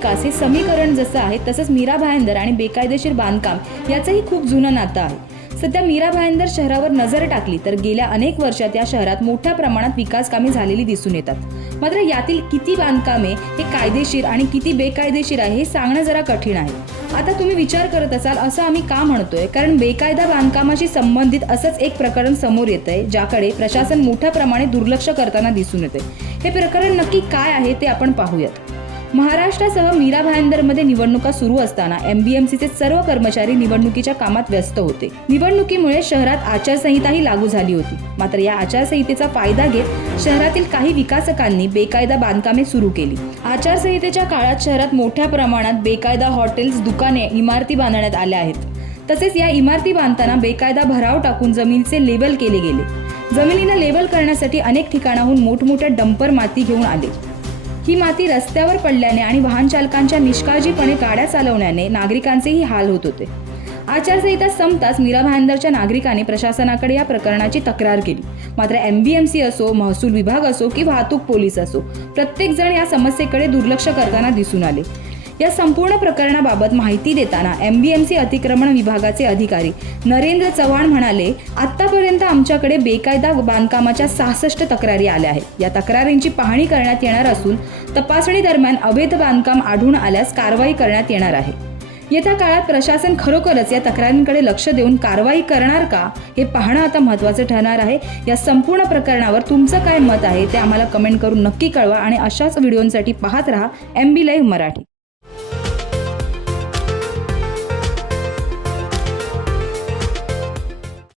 विकास हे समीकरण जसं आहे तसंच मीरा भाईंदर आणि बेकायदेशीर बांधकाम याचंही खूप जुनं नातं आहे। सध्या मीरा भाईंदर शहरावर नजर टाकली तर गेल्या अनेक वर्षात या शहरात मोठ्या प्रमाणात विकास कामे झालेली दिसून येतात। मात्र यातील किती बांधकामे हे कायदेशीर आणि किती बेकायदेशीर आहे हे सांगणं जरा कठीण आहे। आता तुम्ही विचार करत असाल असं आम्ही का म्हणतोय, कारण बेकायदा बांधकामाशी संबंधित असंच एक प्रकरण समोर येतंय ज्याकडे प्रशासन मोठ्या प्रमाणात दुर्लक्ष करताना दिसून येते। हे प्रकरण नक्की काय आहे ते आपण पाहूयात। महाराष्ट्रासह मीरा भाईंदरमध्ये निवडणुका सुरू असताना MBMCचे सर्व कर्मचारी निवडणुकीच्या कामात व्यस्त होते। निवडणुकीमुळे शहरात आचारसंहिताही लागू झाली होती। मात्र या आचारसंहितेचा फायदा घेत शहरातील काही विकासकांनी बेकायदा बांधकामे सुरू केली। आचारसंहितेच्या काळात शहरात मोठ्या प्रमाणात बेकायदा हॉटेल्स, दुकाने, इमारती बांधण्यात आल्या आहेत। तसेच या इमारती बांधताना बेकायदा भराव टाकून जमिनीचे लेबल केले गेले। जमिनीला लेबल करण्यासाठी अनेक ठिकाणाहून मोठमोठ्या डंपर माती घेऊन आले। ही माती रस्त्यावर पडल्याने आणि वाहन चालकांच्या निष्काळजीपणे गाड्या चालवण्याने नागरिकांचेही हाल होत होते। आचारसंहिता संपताच मीरा भाईंदरच्या नागरिकांनी प्रशासनाकडे या प्रकरणाची तक्रार केली। मात्र MBMC असो, महसूल विभाग असो की वाहतूक पोलीस असो, प्रत्येक जण या समस्येकडे दुर्लक्ष करताना दिसून आले। या संपूर्ण प्रकरणाबाबत माहिती देताना MBMC अतिक्रमण विभागाचे अधिकारी नरेंद्र चव्हाण म्हणाले, आतापर्यंत आमच्याकडे बेकायदा बांधकामाच्या 66 तक्रारी आल्या आहेत। या तक्रारींची पाहणी करण्यात येणार असून तपासणी दरम्यान अवैध बांधकाम आढळून आल्यास कारवाई करण्यात येणार आहे। येत्या काळात प्रशासन खरोखरच या तक्रारींकडे लक्ष देऊन कारवाई करणार का हे पाहणं आता महत्त्वाचं ठरणार आहे। या संपूर्ण प्रकरणावर तुमचं काय मत आहे ते आम्हाला कमेंट करून नक्की कळवा आणि अशाच व्हिडिओंसाठी पाहत रहा MB लाईव्ह मराठी।